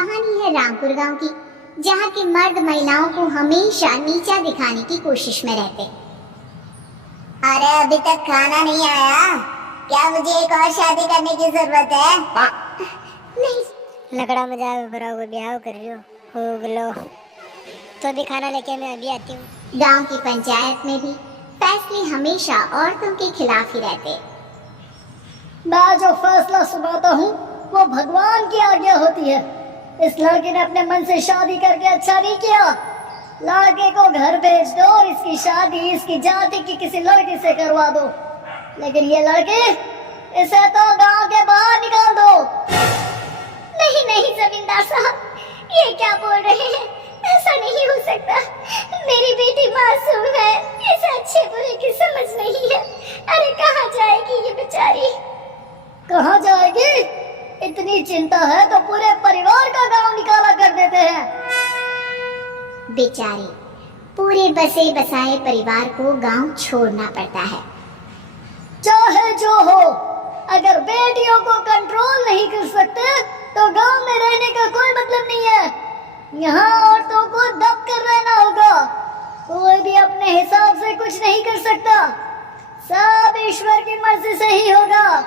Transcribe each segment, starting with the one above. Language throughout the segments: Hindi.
कहानी है रामपुर गांव की, जहाँ के मर्द महिलाओं को हमेशा नीचा दिखाने की कोशिश में रहते। अरे अभी तक खाना नहीं आया, क्या मुझे एक और शादी करने की जरूरत है? नहीं, लकड़ा मजाक भरा हुआ ब्याह कर रही हो गलो, तो अभी खाना लेके मैं अभी आती हूँ। गांव की पंचायत में भी फैसले हमेशा औरतों के खिलाफ ही रहते। मैं जो फैसला सुनाता हूँ वो भगवान की आज्ञा होती है। इस लड़के ने अपने मन से शादी करके अच्छा नहीं किया। लड़के को घर भेज दो और इसकी शादी इसकी जाति की किसी लड़की से करवा दो, लेकिन ये लड़के इसे तो गांव के बाहर निकाल दो। नहीं नहीं जमींदार साहब, ये क्या बोल रहे हैं? ऐसा नहीं हो सकता। मेरी बेटी मासूम है, इसे अच्छे बुरे की समझ नहीं है। अरे कहाँ जाएगी ये बेचारी? कहाँ जाएगी? इतनी चिंता है तो पूरे परिवार का गांव निकाला कर देते हैं। बेचारे पूरे बसे बसाए परिवार को गांव छोड़ना पड़ता है। चाहे जो हो, अगर बेटियों को कंट्रोल नहीं कर सकते तो गांव में रहने का कोई मतलब नहीं है। यहाँ औरतों को दब कर रहना होगा। कोई भी अपने हिसाब से कुछ नहीं कर सकता, सब ईश्वर की मर्जी से ही होगा।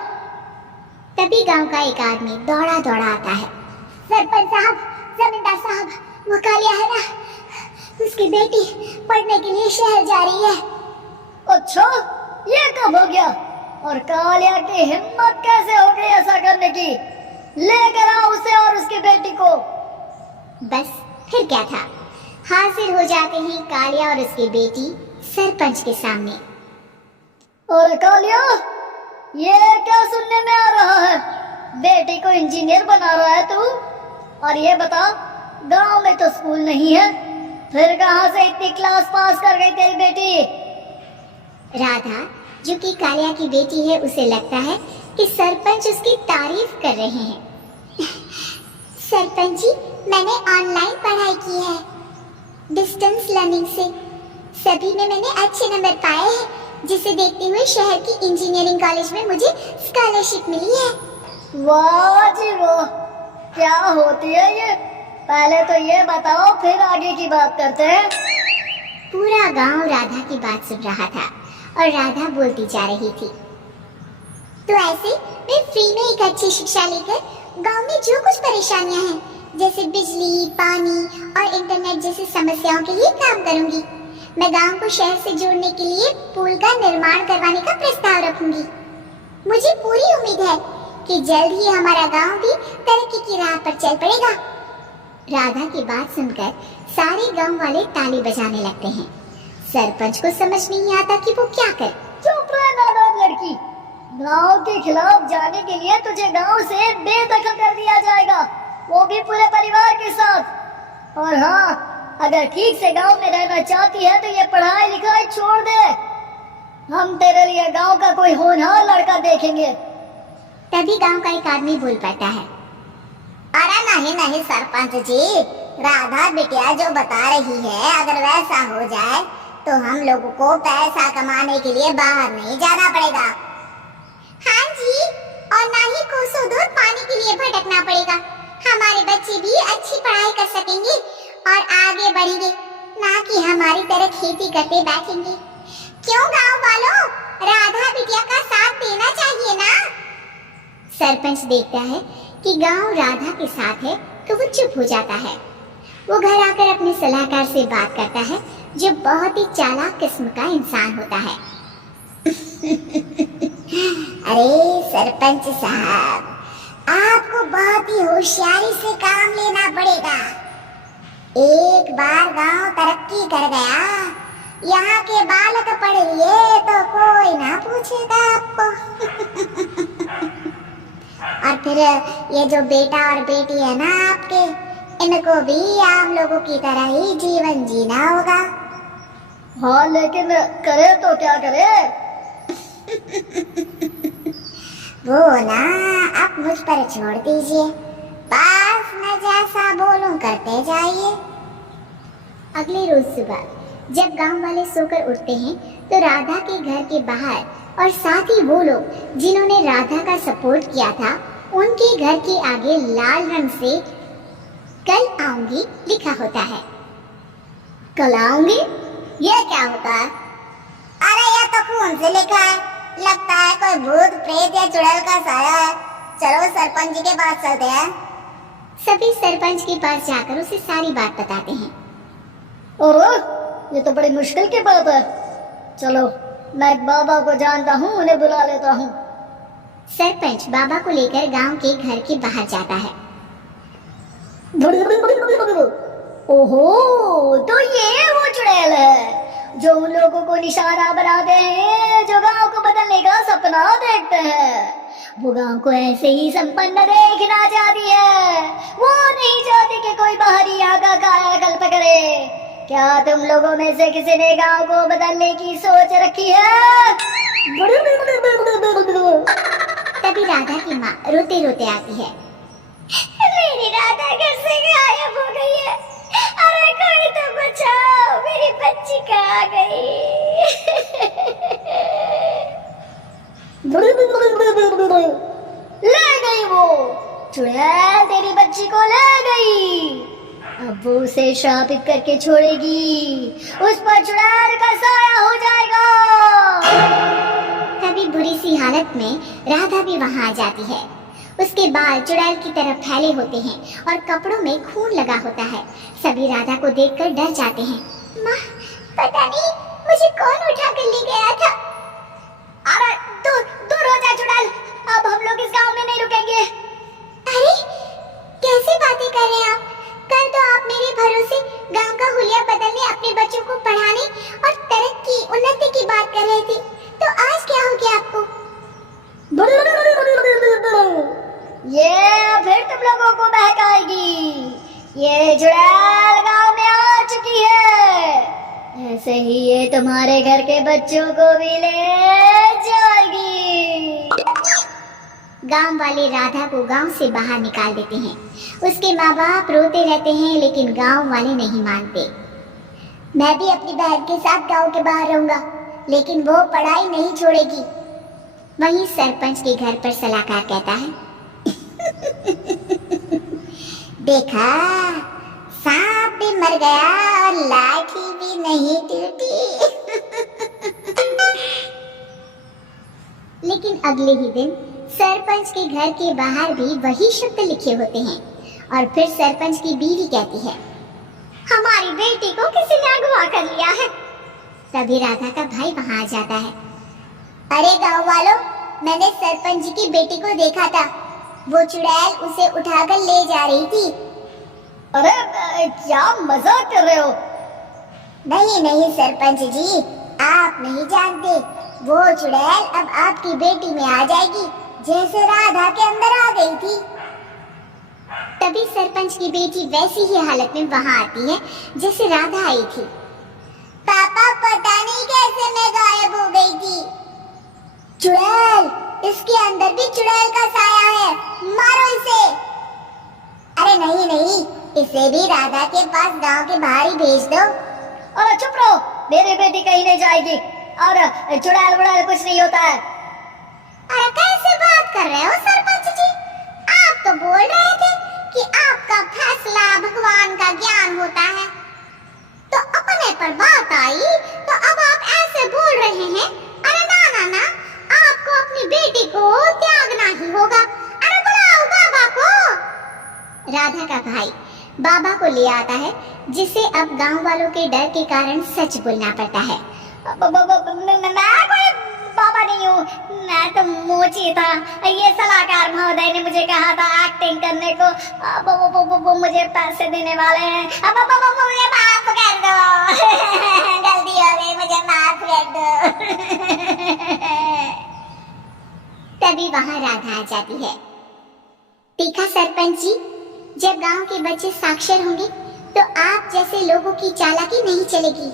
तभी गांव का एक आदमी दौड़ा दौड़ा आता है। सरपंच साहब, जमींदार साहब, वो कालिया है ना, उसकी बेटी पढ़ने के लिए शहर जा रही है। अच्छा, ये कब हो गया? और कालिया की हिम्मत कैसे हो गई ऐसा करने की? लेकर आओ उसे और उसकी बेटी को। बस फिर क्या था, हाजिर हो जाते हैं कालिया और उसकी बेटी सरपंच के सामने। और कालिया, ये क्या सुनने में आ रहा है? बेटी को इंजीनियर बना रहा है तू? और ये बता, गांव में तो स्कूल नहीं है, फिर कहां से इतनी क्लास पास कर गई तेरी बेटी? राधा, जो कि कालिया की बेटी है, उसे लगता है कि सरपंच उसकी तारीफ कर रहे हैं। सरपंच जी, मैंने ऑनलाइन पढ़ाई की है, डिस्टेंस लर्निंग से। सभी में मैंने अच्छे नंबर पाए हैं, जिसे देखते हुए शहर की इंजीनियरिंग कॉलेज में मुझे स्कॉलरशिप मिली है। वाह जी वाह, क्या होती है ये? पहले तो ये बताओ, फिर आगे की बात करते हैं। पूरा गांव राधा की बात सुन रहा था और राधा बोलती जा रही थी। तो ऐसे मैं फ्री में एक अच्छी शिक्षा लेकर गांव में जो कुछ परेशानियां हैं, जैसे बिजली, पानी और इंटरनेट जैसी समस्याओं के लिए काम करूंगी। मैं गांव को शहर से जोड़ने के लिए पुल का निर्माण करवाने का प्रस्ताव रखूंगी। मुझे पूरी उम्मीद है कि जल्द ही हमारा गांव भी तरक्की की राह पर चल पड़ेगा। राधा की बात सुनकर सारे गांव वाले ताली बजाने लगते हैं। सरपंच को समझ नहीं आता कि वो क्या करे। चुप रह नादान लड़की, गांव के खिलाफ जाने के लिए तुझे गांव से बेदखल कर दिया जाएगा, वो भी पूरे परिवार के साथ। और हाँ, अगर ठीक से गांव में रहना चाहती है तो ये पढ़ाई लिखाई छोड़ दे। हम तेरे लिए गांव का कोई होनहार लड़का देखेंगे। तभी गांव का एक आदमी बोल पड़ता है। अरे नहीं नहीं सरपंच जी, राधा बिटिया जो बता रही है, अगर वैसा हो जाए तो हम लोगों को पैसा कमाने के लिए बाहर नहीं जाना पड़ेगा। हाँ जी, और ना ही कोसों दूर पानी के लिए भटकना पड़ेगा। हमारे बच्चे भी अच्छी पढ़ाई कर सकेंगे और आगे बढ़ेंगे, ना कि हमारी तरह खेती करते बैठेंगे। क्यों गांव वालों, राधा बिटिया का साथ देना चाहिए ना? सरपंच देखता है कि गांव राधा के साथ है तो वो चुप हो जाता है। वो घर आकर अपने सलाहकार से बात करता है, जो बहुत ही चालाक किस्म का इंसान होता है। अरे सरपंच साहब, आपको बहुत ही होशियारी से काम लेना पड़ेगा। एक बार गांव तरक्की कर गया, यहाँ के बालक पढ़ लिए तो कोई ना पूछेगा आपको। और फिर ये जो बेटा और बेटी है ना आपके, इनको भी आप लोगों की तरह ही जीवन जीना होगा। हाँ, लेकिन करे तो क्या करे? वो ना आप मुझ पर छोड़ दीजिए, बस मैं जैसा बोलूं करते जाइए। अगले रोज सुबह जब गांव वाले सोकर उठते हैं तो राधा के घर के बाहर और साथ ही वो लोग जिन्होंने राधा का सपोर्ट किया था, उनके घर के आगे लाल रंग से कल आऊंगी लिखा होता है। कल आऊंगी, ये क्या होता है? अरे यह तो खून से लिखा है, लगता है कोई भूत प्रेत या चुड़ैल का साया है। चलो सरपंच जी के पास चलते हैं। सभी सरपंच के पास जाकर उसे सारी बात बताते हैं। और ये तो बड़ी मुश्किल की बात है। चलो, मैं एक बाबा को जानता हूँ, उन्हें बुला लेता हूँ। सरपंच बाबा को लेकर गांव के घर के बाहर जाता है। ओहो, तो ये वो चुड़ैल है जो उन लोगों को निशाना बनाते हैं जो गांव को बदलने का सपना देखते हैं। वो गांव को ऐसे ही संपन्न देखना चाहती है, वो नहीं चाहती कि कोई बाहरी आका कायाकल्प करे। क्या तुम लोगों में से किसी ने गांव को बदलने की सोच रखी है? तभी राधा की माँ रोते रोते आती है। मेरी राधा घर से गायब हो गई है। अरे कोई तो बचाओ, मेरी बच्ची कहाँ गई? ले गई वो चुड़ैल, तेरी बच्ची को ले गई। अब वो उसे श्रापित करके छोड़ेगी, उस पर चुड़ैल का साया हो जाएगा। तभी बुरी सी हालत में राधा भी वहां आ जाती है। उसके बाल चुड़ैल की तरफ फैले होते हैं और कपड़ों में खून लगा होता है। सभी राधा को देखकर डर जाते हैं। माँ, पता नहीं मुझे कौन उठा कर ले गया था। अरे दूर हो जा चुड़ैल, अब हम लोग इस गांव में नहीं रुकेंगे। अरे कैसी बातें कर रहे हैं आप? कल तो आप मेरे भरोसे गांव का हुलिया बदलने, अपने बच्चों को पढ़ाने और तरक्की उन्नति की बात कर रहे थे, तो आज क्या हो गया आपको? ये फिर तुम लोगों को बहकाएगी। ये चुड़ैल गांव में आ चुकी है, ऐसे ही ये तुम्हारे घर के बच्चों को भी ले जाएगी। गांव वाले राधा को गांव से बाहर निकाल देते हैं। उसके माँ बाप रोते रहते हैं, लेकिन गांव वाले नहीं मानते। मैं भी अपनी बहन के साथ गांव के बाहर रहूंगा, लेकिन वो पढ़ाई नहीं छोड़ेगी। वहीं सरपंच के घर पर सलाहकार कहता है, देखा, सांप भी मर गया और लाठी भी नहीं टूटी। लेकिन अगले ही दिन सरपंच के घर के बाहर भी वही शब्द लिखे होते हैं। और फिर सरपंच की बीवी कहती है, हमारी बेटी को किसी ने अगवा कर लिया है। तभी राधा का भाई वहां आ जाता है। अरे गांव वालों, मैंने सरपंच जी की बेटी को देखा था। वो चुड़ैल उसे उठाकर ले जा रही थी। अरे क्या मजाक कर रहे हो? नहीं नहीं सरपंच जी, आप नहीं जानते। वो चुड़ैल अब आपकी बेटी में आ जाएगी, जैसे राधा के अंदर आ गई थी। तभी सरपंच की बेटी वैसी ही हालत में वहां आती है जैसे राधा आई थी। पापा, पता नहीं कैसे मैं गायब हो गई थी। चुड़ैल, इसके अंदर भी चुड़ैल का साया है, मारो इसे। अरे नहीं नहीं, इसे भी राधा के पास गांव के बाहर ही भेज दो। अरे चुप रहो, मेरी बेटी कहीं नहीं जाएगी और चुड़ैल वुड़ैल कुछ नहीं होता है। अरे कैसे बात कर रहे हो सरपंच जी? आप तो बोल रहे थे कि आपका फैसला भगवान का ज्ञान होता है, तो अपने पर बात आई तो अब आप ऐसे बोल रहे हैं। अरे ना ना ना, आपको अपनी बेटी को त्यागना ही होगा। अरे बुलाओ बाबा को। राधा का भाई बाबा को ले आता है, जिसे अब गांव वालों के डर के कारण सच बोलना पड़ता है। मैं कोई बाबा नहीं हूँ, मैं तो मोची था। ये सलाहकार महोदय ने मुझे कहा था एक्टिंग करने को। वो मुझे पैसे देने वाले हैं। मुझे माफ कर दो। गलती हो गई, मुझे माफ कर दो। तभी वहां राधा आ जाती है। देखा सरपंच जी, जब गांव के बच्चे साक्षर होंगे तो आप जैसे लोगों की चालाकी नहीं चलेगी।